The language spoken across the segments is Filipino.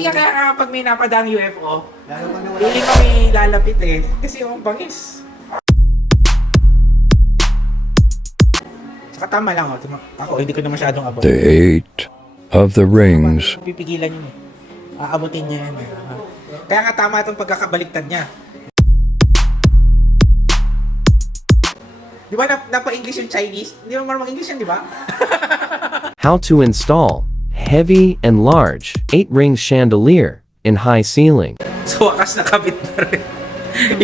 Hindi ka kaya pag may napadang UFO, hindi kami lalapit eh. Kasi yung bangis. Saka tama lang ako, hindi ko na masyadong abot. The Eight of the Rings. Pipigilan yun eh. Aabutin niya yan. Kaya nga tama itong pagkakabaliktad niya. Di ba napa-English yung Chinese? Hindi mo marunong English yan, di ba? How to install heavy and large 8-ring chandelier in high ceiling. So wakas nakabit na rin.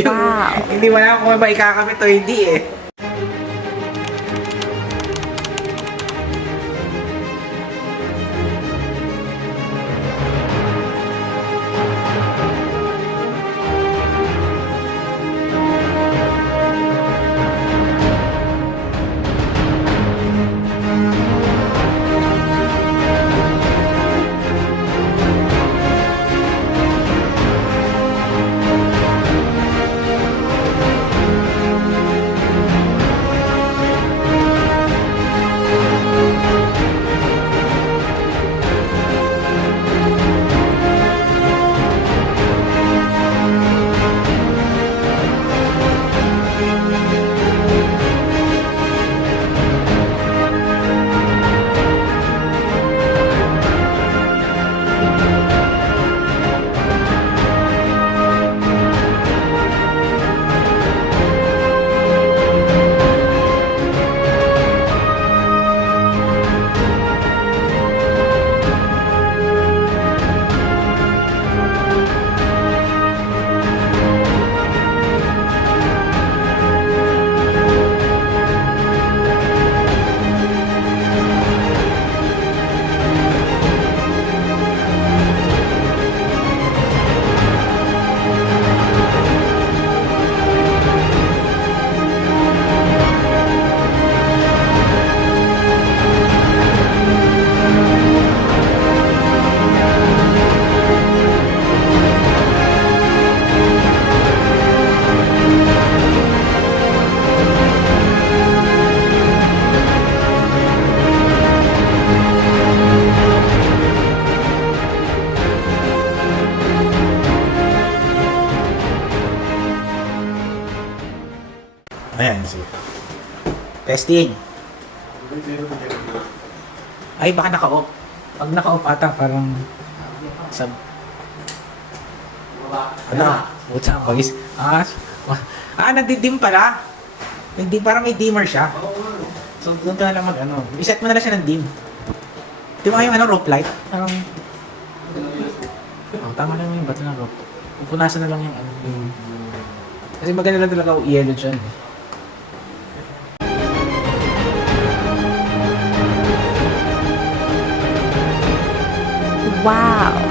Wow. Hindi mo alam kung maikakabit o hindi eh. Ayan, so. Testing. Ay, baka naka-off. Pag naka-off ata, parang... Sab... Ano? What's up, bagis? Nagdidim pala. Nagdim, parang may dimmer siya. So, doon ka na lang mag-ano. Iset mo na lang siya ng dim. Di ba yung rope light? Parang... tama lang yung bato ng rope. Pupunasan na lang yung ano. Kasi maganda lang talaga i-yellow dyan. Wow.